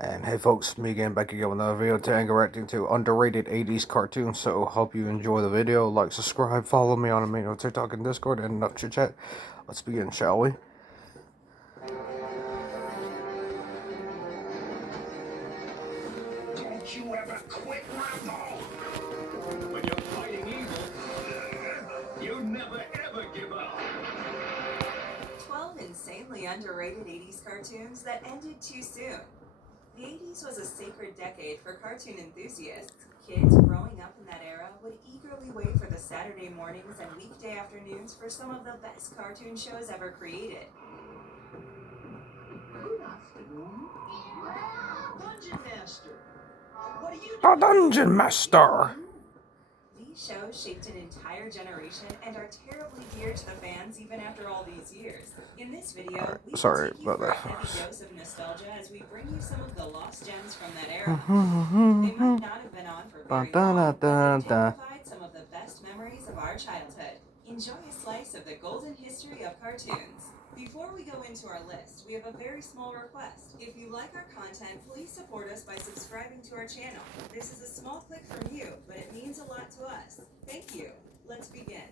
And hey folks, me again, back again with another video today, reacting to underrated 80s cartoons. So hope you enjoy the video. Like, subscribe, follow me on the TikTok and Discord, and up chit chat. Let's begin, shall we? Don't you ever quit, Rambo! When you're fighting evil, you never ever give up. 12 insanely underrated 80s cartoons that ended too soon. The 80s was a sacred decade for cartoon enthusiasts. Kids growing up in that era would eagerly wait for the Saturday mornings and weekday afternoons for some of the best cartoon shows ever created. Good afternoon. Dungeon Master, what are you The doing? Dungeon Master! These shows shaped an entire generation and are terribly dear to the fans even after all these years. In this video, we will Sorry take you about for a that. heavy dose of nostalgia as we bring you some of the lost gems from that era. They might not have been on for very long, but they typified some of the best memories of our childhood. Enjoy a slice of the golden history of cartoons. Before we go into our list, we have a very small request. If you like our content, please support us by subscribing to our channel. This is a small click from you, but it means a lot to us. Thank you. Let's begin.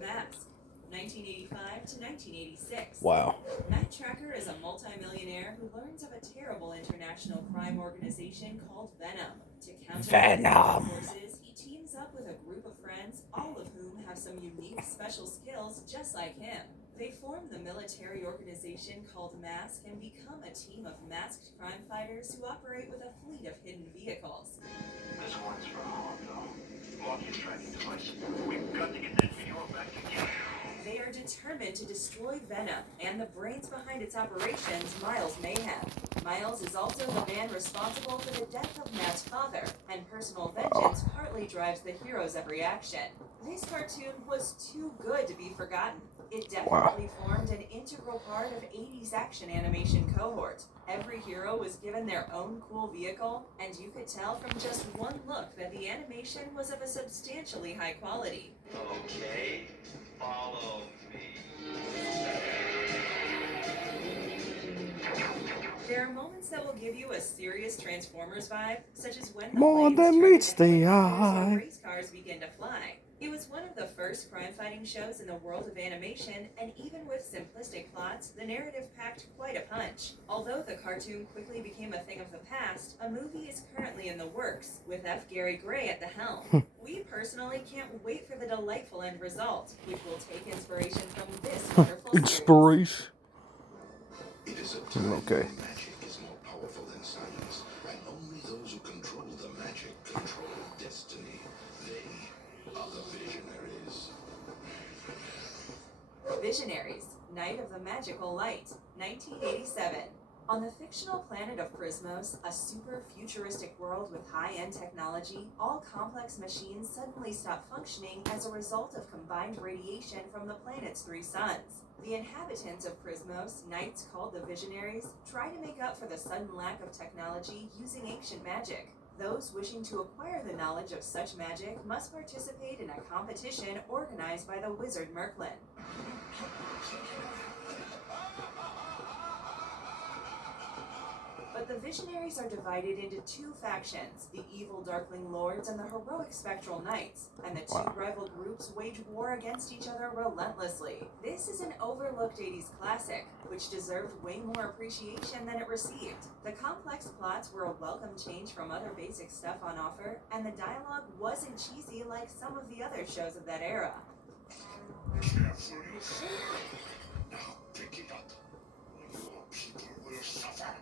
Mask, 1985 to 1986. Wow. Matt Tracker is a multimillionaire who learns of a terrible international crime organization called Venom. To counter Venom. forces, he teams up with a group of friends, all of whom have some unique special skills just like him. They form the military organization called Mask and become a team of masked crime fighters who operate with a fleet of hidden vehicles. This one's from Rambo. Lock your tracking device. We've got to get that video back together. They are determined to destroy Venom, and the brains behind its operations, Miles Mayhem. Miles is also the man responsible for the death of Matt's father, and personal vengeance partly drives the hero's every action. This cartoon was too good to be forgotten. It definitely formed an integral part of 80s action animation cohort. Every hero was given their own cool vehicle, and you could tell from just one look that the animation was of a substantially high quality. Okay, follow me. There are moments that will give you a serious Transformers vibe, such as when the More planes than turn meets into the helicopters eye. and race cars begin to fly. It was one of the first crime-fighting shows in the world of animation, and even with simplistic plots, the narrative packed quite a punch. Although the cartoon quickly became a thing of the past, a movie is currently in the works, with F. Gary Gray at the helm. We personally can't wait for the delightful end result, which will take inspiration from this wonderful series. Inspiration. It is a time Okay. when magic is more powerful than science, and only those who control the magic control destiny. They are the visionaries. Visionaries, Night of the Magical Light, 1987. On the fictional planet of Prismos, a super futuristic world with high-end technology, all complex machines suddenly stop functioning as a result of combined radiation from the planet's 3 suns. The inhabitants of Prismos, knights called the Visionaries, try to make up for the sudden lack of technology using ancient magic. Those wishing to acquire the knowledge of such magic must participate in a competition organized by the wizard Merklin. But the Visionaries are divided into 2 factions, the evil Darkling Lords and the heroic Spectral Knights, and the 2 rival groups wage war against each other relentlessly. This is an overlooked 80s classic, which deserved way more appreciation than it received. The complex plots were a welcome change from other basic stuff on offer, and the dialogue wasn't cheesy like some of the other shows of that era. Careful, you fool! Now pick it up, or your people will suffer.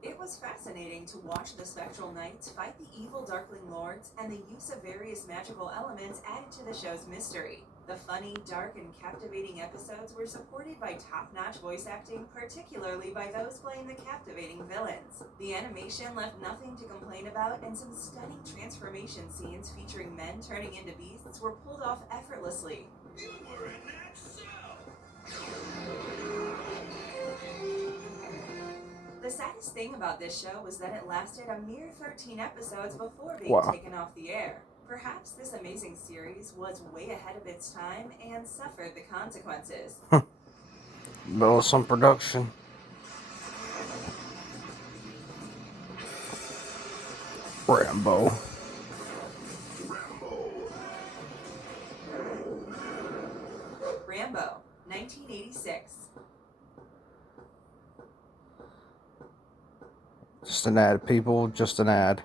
It was fascinating to watch the Spectral Knights fight the evil Darkling Lords, and the use of various magical elements added to the show's mystery. The funny, dark, and captivating episodes were supported by top-notch voice acting, particularly by those playing the captivating villains. The animation left nothing to complain about, and some stunning transformation scenes featuring men turning into beasts were pulled off effortlessly. You were in that cell. The The saddest thing about this show was that it lasted a mere 13 episodes before being Wow. taken off the air. Perhaps this amazing series was way ahead of its time and suffered the consequences. Build some production. Rambo. Rambo, 1986. Just an ad, people. Just an ad.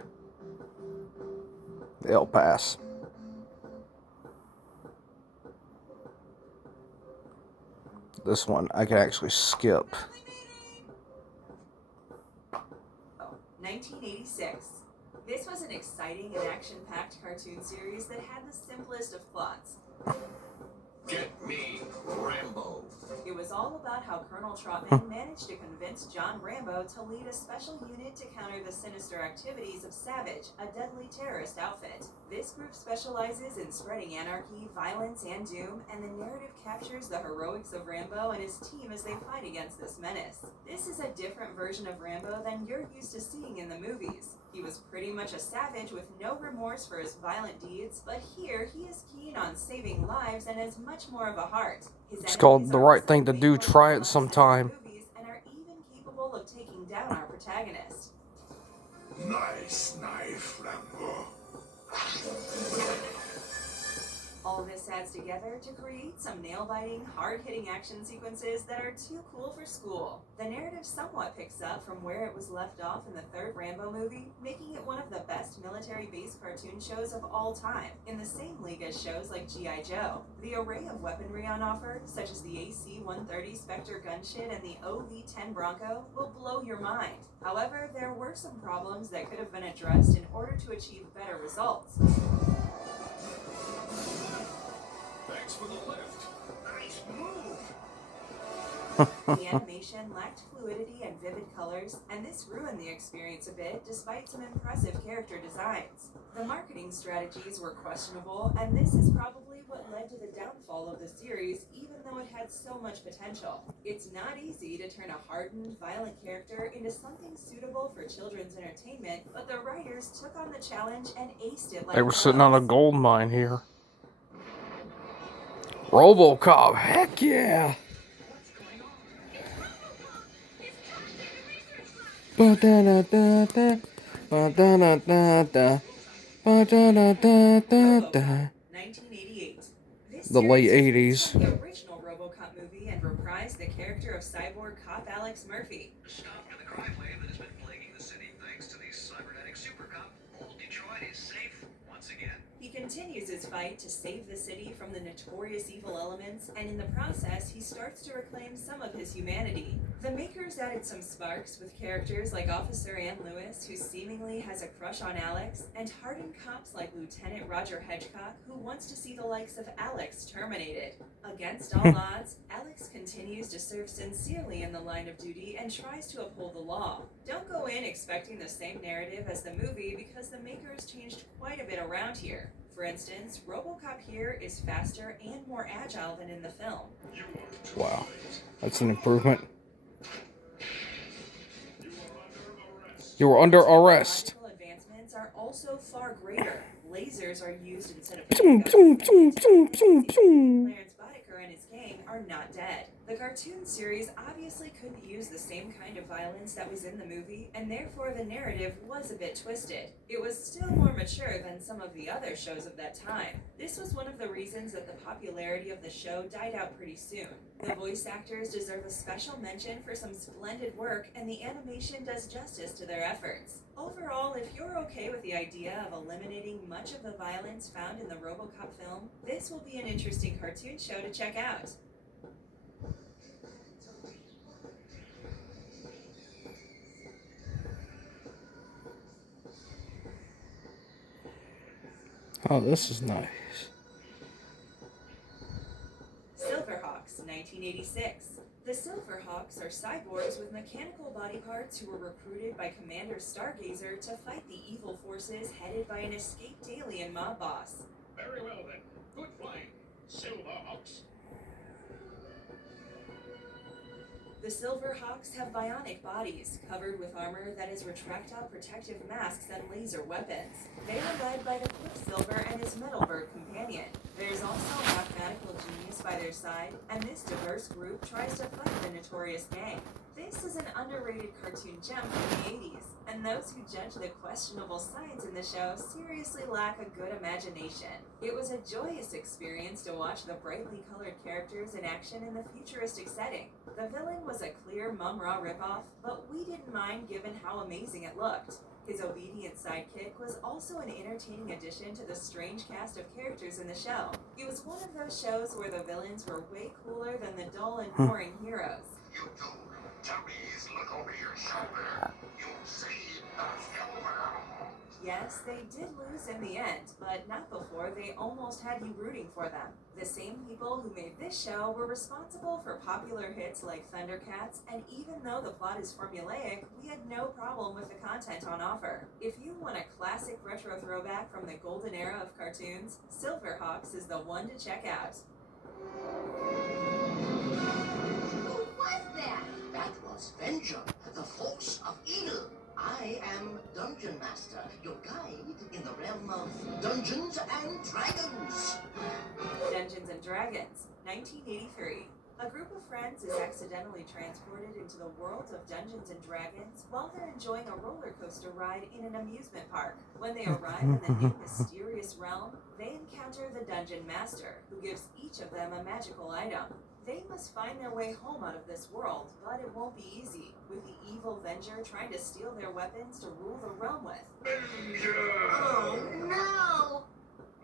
It'll pass. This one I can actually skip. 1986. This was an exciting and action-packed cartoon series that had the simplest of plots. Get me Rambo. It was all about how Colonel Trotman managed to convince John Rambo to lead a special unit to counter the sinister activities of Savage, a deadly terrorist outfit. This group specializes in spreading anarchy, violence, and doom, and the narrative captures the heroics of Rambo and his team as they fight against this menace. This is a different version of Rambo than you're used to seeing in the movies. He was pretty much a savage with no remorse for his violent deeds, but here he is keen on saving lives and has much more of a heart. It's called the right thing to do. Try it sometime. And are even capable of taking down our protagonist. Nice knife, Rambo. All this adds together to create some nail-biting, hard-hitting action sequences that are too cool for school. The narrative somewhat picks up from where it was left off in the third Rambo movie, making it one of the best military-based cartoon shows of all time, in the same league as shows like G.I. Joe. The array of weaponry on offer, such as the AC-130 Spectre gunship and the OV-10 Bronco, will blow your mind. However, there were some problems that could have been addressed in order to achieve better results. Thanks for the lift. Nice move. The animation lacked fluidity and vivid colors, and this ruined the experience a bit despite some impressive character designs. The marketing strategies were questionable, and this is probably what led to the downfall of the series, even though it had so much potential. It's not easy to turn a hardened, violent character into something suitable for children's entertainment, but the writers took on the challenge and aced it like They were sitting on a pros. gold mine here. Robocop, heck yeah! Ba-da-da-da-da, ba-da-da-da-da, ba-da-da-da-da-da. 1988. This The late series 80s. took the original Robocop movie and reprised the character of cyborg cop Alex Murphy. Stop to the crime wave that has been plaguing the city thanks to the cybernetic super cop. Old Detroit is safe once again. He continues his fight to save the city from the notorious evil elements, and in the process, he starts to reclaim some of his humanity. The makers added some sparks with characters like Officer Ann Lewis, who seemingly has a crush on Alex, and hardened cops like Lieutenant Roger Hedgecock, who wants to see the likes of Alex terminated. Against all odds, Alex continues to serve sincerely in the line of duty and tries to uphold the law. Don't go in expecting the same narrative as the movie because the makers changed quite a bit around here. For instance, Robocop here is faster and more agile than in the film. Wow, that's an improvement. You were under arrest. Technological advancements are also far greater. Lasers are used instead of Boom, guns. boom, boom, boom, boom, boom. Clarence Boddicker and his gang are not dead. The cartoon series obviously couldn't use the same kind of violence that was in the movie, and therefore the narrative was a bit twisted. It was still more mature than some of the other shows of that time. This was one of the reasons that the popularity of the show died out pretty soon. The voice actors deserve a special mention for some splendid work, and the animation does justice to their efforts. Overall, if you're okay with the idea of eliminating much of the violence found in the Robocop film, this will be an interesting cartoon show to check out. Oh, this is nice. Silverhawks, 1986. The Silverhawks are cyborgs with mechanical body parts who were recruited by Commander Stargazer to fight the evil forces headed by an escaped alien mob boss. Very well then. Good flying. Silverhawks. The Silverhawks have bionic bodies, covered with armor that is retractile protective masks and laser weapons. They are led by the Quicksilver and his Metalbird companion. There's also a mathematical genius by their side, and this diverse group tries to fight the notorious gang. This is an underrated cartoon gem from the 80s, and those who judge the questionable science in the show seriously lack a good imagination. It was a joyous experience to watch the brightly colored characters in action in the futuristic setting. The villain was a clear Mum-Ra ripoff, but we didn't mind given how amazing it looked. His obedient sidekick was also an entertaining addition to the strange cast of characters in the show. It was one of those shows where the villains were way cooler than the dull and boring heroes. You two, dummies, look over your shoulder. You see the Silver. Yes, they did lose in the end, but not before they almost had you rooting for them. The same people who made this show were responsible for popular hits like Thundercats, and even though the plot is formulaic, we had no problem with the content on offer. If you want a classic retro throwback from the golden era of cartoons, Silverhawks is the one to check out. Who was that? That was Venger, the force of evil. I am Dungeon Master, your guide in the realm of Dungeons and Dragons. Dungeons and Dragons, 1983. A group of friends is accidentally transported into the world of Dungeons and Dragons while they're enjoying a roller coaster ride in an amusement park. When they arrive in the new mysterious realm, they encounter the Dungeon Master, who gives each of them a magical item. They must find their way home out of this world, but it won't be easy, with the evil Venger trying to steal their weapons to rule the realm with. Oh no!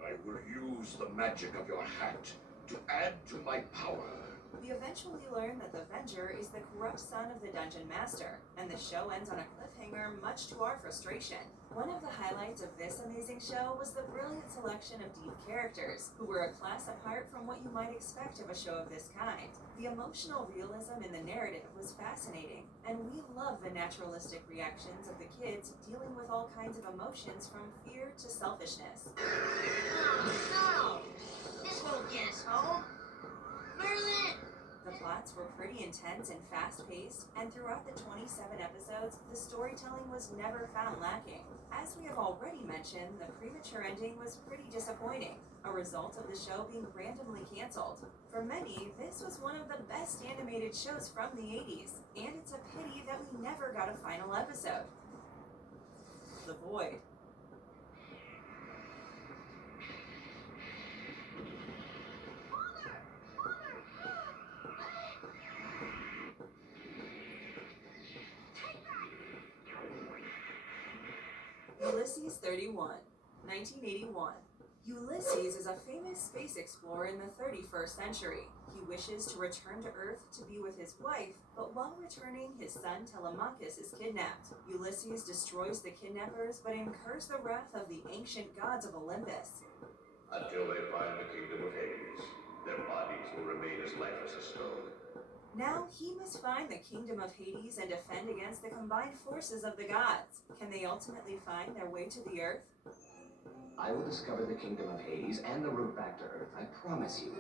I will use the magic of your hat to add to my power. We eventually learn that the Venger is the corrupt son of the Dungeon Master, and the show ends on a cliffhanger much to our frustration. One of the highlights of this amazing show was the brilliant selection of deep characters, who were a class apart from what you might expect of a show of this kind. The emotional realism in the narrative was fascinating, and we love the naturalistic reactions of the kids dealing with all kinds of emotions from fear to selfishness. Oh no! This won't get us home. Merlin! The plots were pretty intense and fast-paced, and throughout the 27 episodes, the storytelling was never found lacking. As we have already mentioned, the premature ending was pretty disappointing, a result of the show being randomly canceled. For many, this was one of the best animated shows from the 80s, and it's a pity that we never got a final episode. The Void. Ulysses 31, 1981. Ulysses is a famous space explorer in the 31st century. He wishes to return to Earth to be with his wife, but while returning, his son Telemachus is kidnapped. Ulysses destroys the kidnappers, but incurs the wrath of the ancient gods of Olympus. Until they find the kingdom of Hades, their bodies will remain as lifeless as stone. Now he must find the kingdom of Hades and defend against the combined forces of the gods. Can they ultimately find their way to the Earth? I will discover the kingdom of Hades and the route back to Earth, I promise you.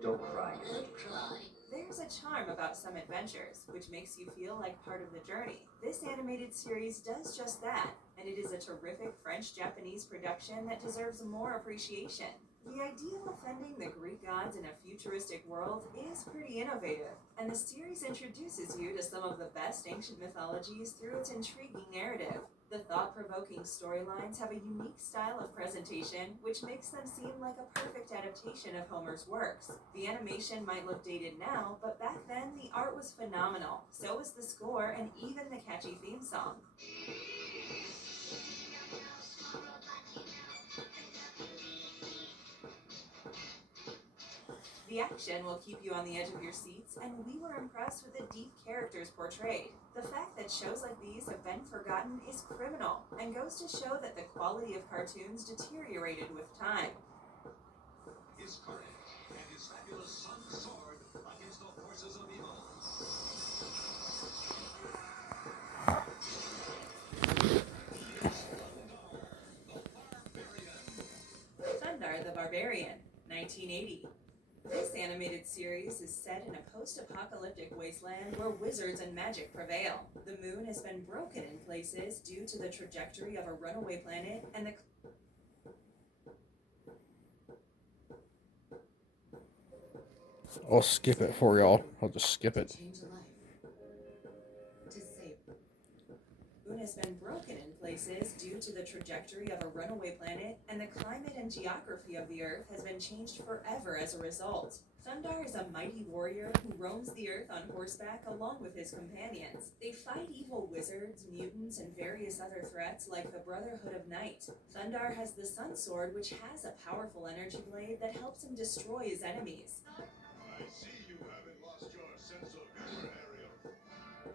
Don't cry. Good cry. There's a charm about some adventures, which makes you feel like part of the journey. This animated series does just that, and it is a terrific French-Japanese production that deserves more appreciation. The idea of offending the Greek gods in a futuristic world is pretty innovative, and the series introduces you to some of the best ancient mythologies through its intriguing narrative. The thought-provoking storylines have a unique style of presentation, which makes them seem like a perfect adaptation of Homer's works. The animation might look dated now, but back then the art was phenomenal. So was the score and even the catchy theme song. The action will keep you on the edge of your seats, and we were impressed with the deep characters portrayed. The fact that shows like these have been forgotten is criminal, and goes to show that the quality of cartoons deteriorated with time. His courage and his fabulous son's sword against the forces of evil. Thundar the Barbarian, 1980. This animated series is set in a post-apocalyptic wasteland where wizards and magic prevail. The moon has been broken in places due to the trajectory of a runaway planet, and the I'll skip it for y'all. I'll just skip it. change a life. To save. The moon has been broken in places due to the trajectory of a runaway planet, and the climate and geography of the Earth has been changed forever as a result. Thundar is a mighty warrior who roams the Earth on horseback along with his companions. They fight evil wizards, mutants, and various other threats like the Brotherhood of Night. Thundar has the Sun Sword, which has a powerful energy blade that helps him destroy his enemies. I see you haven't lost your sense of humor, Ariel.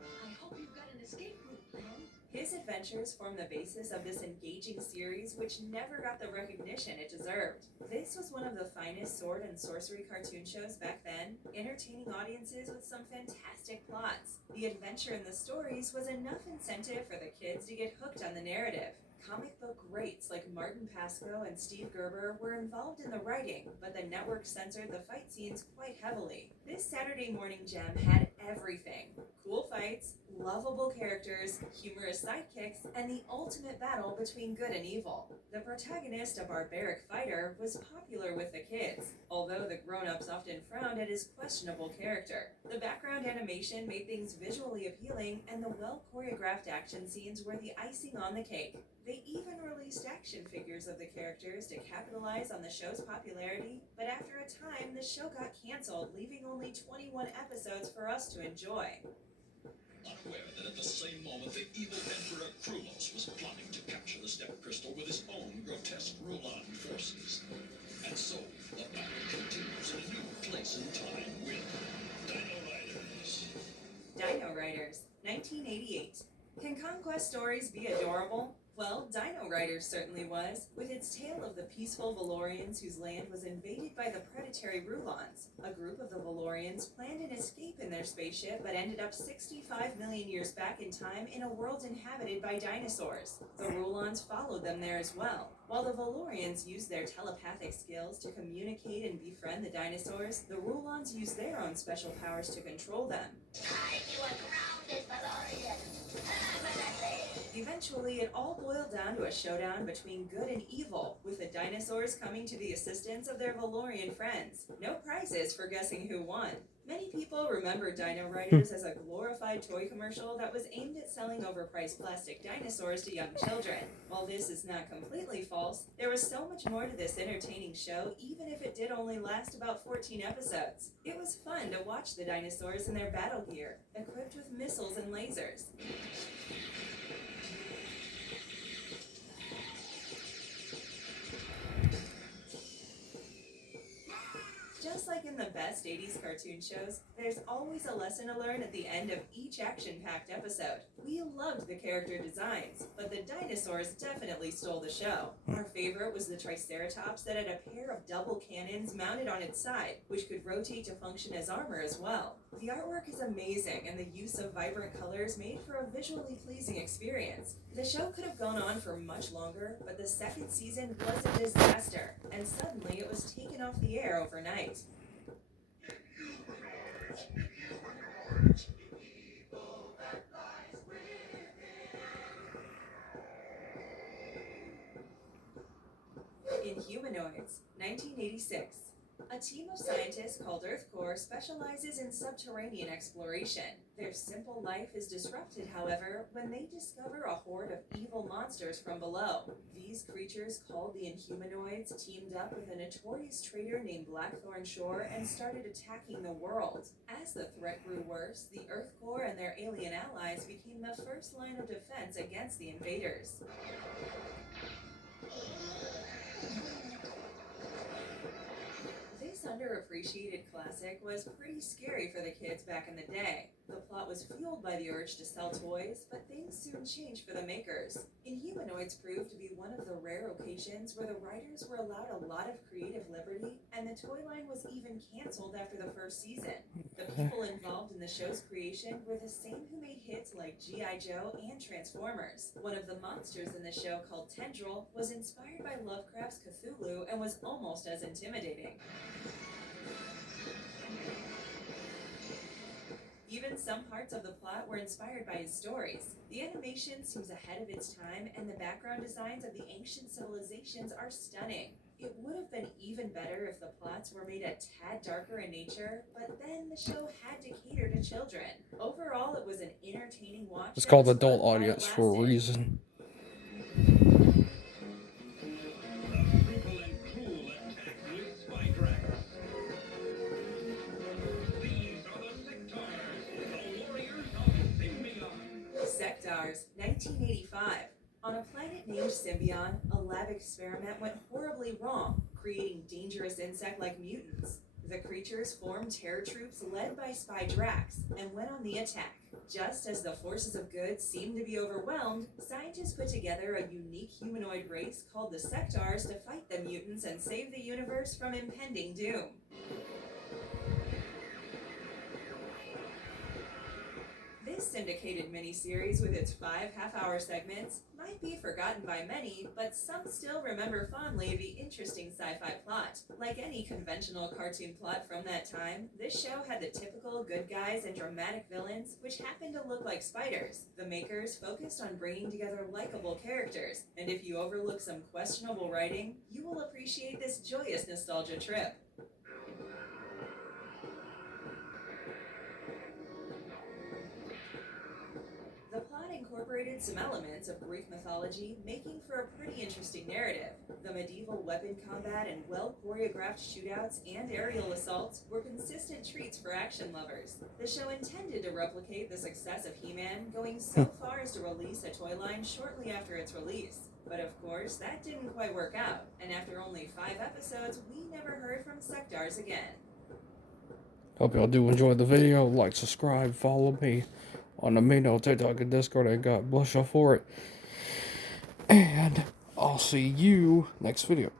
I hope you've got an escape route plan. His adventures form the basis of this engaging series, which never got the recognition it deserved. This was one of the finest sword and sorcery cartoon shows back then, entertaining audiences with some fantastic plots. The adventure in the stories was enough incentive for the kids to get hooked on the narrative. Comic book greats like Martin Pasco and Steve Gerber were involved in the writing, but the network censored the fight scenes quite heavily. This Saturday morning gem had everything. Cool fights, lovable characters, humorous sidekicks, and the ultimate battle between good and evil. The protagonist, a barbaric fighter, was popular with the kids, although the grown-ups often frowned at his questionable character. The background animation made things visually appealing, and the well-choreographed action scenes were the icing on the cake. They even released action figures of the characters to capitalize on the show's popularity, but after a time, the show got canceled, leaving only 21 episodes for us to enjoy. Unaware that at the same moment the evil Emperor Krulos was plotting to capture the Step Crystal with his own grotesque Rulan forces. And so, the battle continues in a new place and time with Dino Riders. Dino Riders, 1988. Can conquest stories be adorable? Well, Dino Riders certainly was, with its tale of the peaceful Valorians whose land was invaded by the predatory Rulons. A group of the Valorians planned an escape in their spaceship, but ended up 65 million years back in time in a world inhabited by dinosaurs. The Rulons followed them there as well. While the Valorians used their telepathic skills to communicate and befriend the dinosaurs, the Rulons used their own special powers to control them. You are grounded, Valorian. Eventually, it all boiled down to a showdown between good and evil, with the dinosaurs coming to the assistance of their Valorian friends. No prizes for guessing who won. Many people remember Dino Riders as a glorified toy commercial that was aimed at selling overpriced plastic dinosaurs to young children. While this is not completely false, there was so much more to this entertaining show, even if it did only last about 14 episodes. It was fun to watch the dinosaurs in their battle gear, equipped with missiles and lasers. Just like in the best 80s cartoon shows, there's always a lesson to learn at the end of each action-packed episode. We loved the character designs, but the dinosaurs definitely stole the show. Our favorite was the Triceratops that had a pair of double cannons mounted on its side, which could rotate to function as armor as well. The artwork is amazing, and the use of vibrant colors made for a visually pleasing experience. The show could have gone on for much longer, but the second season was a disaster, and suddenly it was taken off the air overnight. Humanoids. Evil that lies within. In Humanoids, 1986. A team of scientists called Earth Corps specializes in subterranean exploration. Their simple life is disrupted, however, when they discover a horde of evil monsters from below. These creatures, called the Inhumanoids, teamed up with a notorious traitor named Blackthorn Shore and started attacking the world. As the threat grew worse, the Earth Corps and their alien allies became the first line of defense against the invaders. This underappreciated classic was pretty scary for the kids back in the day. The plot was fueled by the urge to sell toys, but things soon changed for the makers. Inhumanoids proved to be one of the rare occasions where the writers were allowed a lot of creative liberty, and the toy line was even canceled after the first season. The people involved in the show's creation were the same who made hits like G.I. Joe and Transformers. One of the monsters in the show, called Tendril, was inspired by Lovecraft's Cthulhu and was almost as intimidating. Even some parts of the plot were inspired by his stories. The animation seems ahead of its time, and the background designs of the ancient civilizations are stunning. It would have been even better if the plots were made a tad darker in nature, but then the show had to cater to children. Overall, it was an entertaining watch. It's that called was adult fun while it audience for a lasted. reason. Brutal and cruel attack with spy dragons. These are the Sectars, the warriors of Symbion. Sectars, 1985. On a planet named Symbion, a lab experiment went horribly wrong, creating dangerous insect-like mutants. The creatures formed terror troops led by spy Drax and went on the attack. Just as the forces of good seemed to be overwhelmed, scientists put together a unique humanoid race called the Sectars to fight the mutants and save the universe from impending doom. This syndicated miniseries with its 5 half-hour segments might be forgotten by many, but some still remember fondly the interesting sci-fi plot. Like any conventional cartoon plot from that time, this show had the typical good guys and dramatic villains, which happened to look like spiders. The makers focused on bringing together likable characters, and if you overlook some questionable writing, you will appreciate this joyous nostalgia trip. The plot incorporated some elements of Greek mythology, making for a pretty interesting narrative. The medieval weapon combat and well-choreographed shootouts and aerial assaults were consistent treats for action lovers. The show intended to replicate the success of He-Man, going so far as to release a toy line shortly after its release. But of course, that didn't quite work out, and after only 5 episodes, we never heard from Sectars again. Hope y'all do enjoy the video. Like, subscribe, follow me on the main TikTok and Discord, and God bless y'all for it. And I'll see you next video.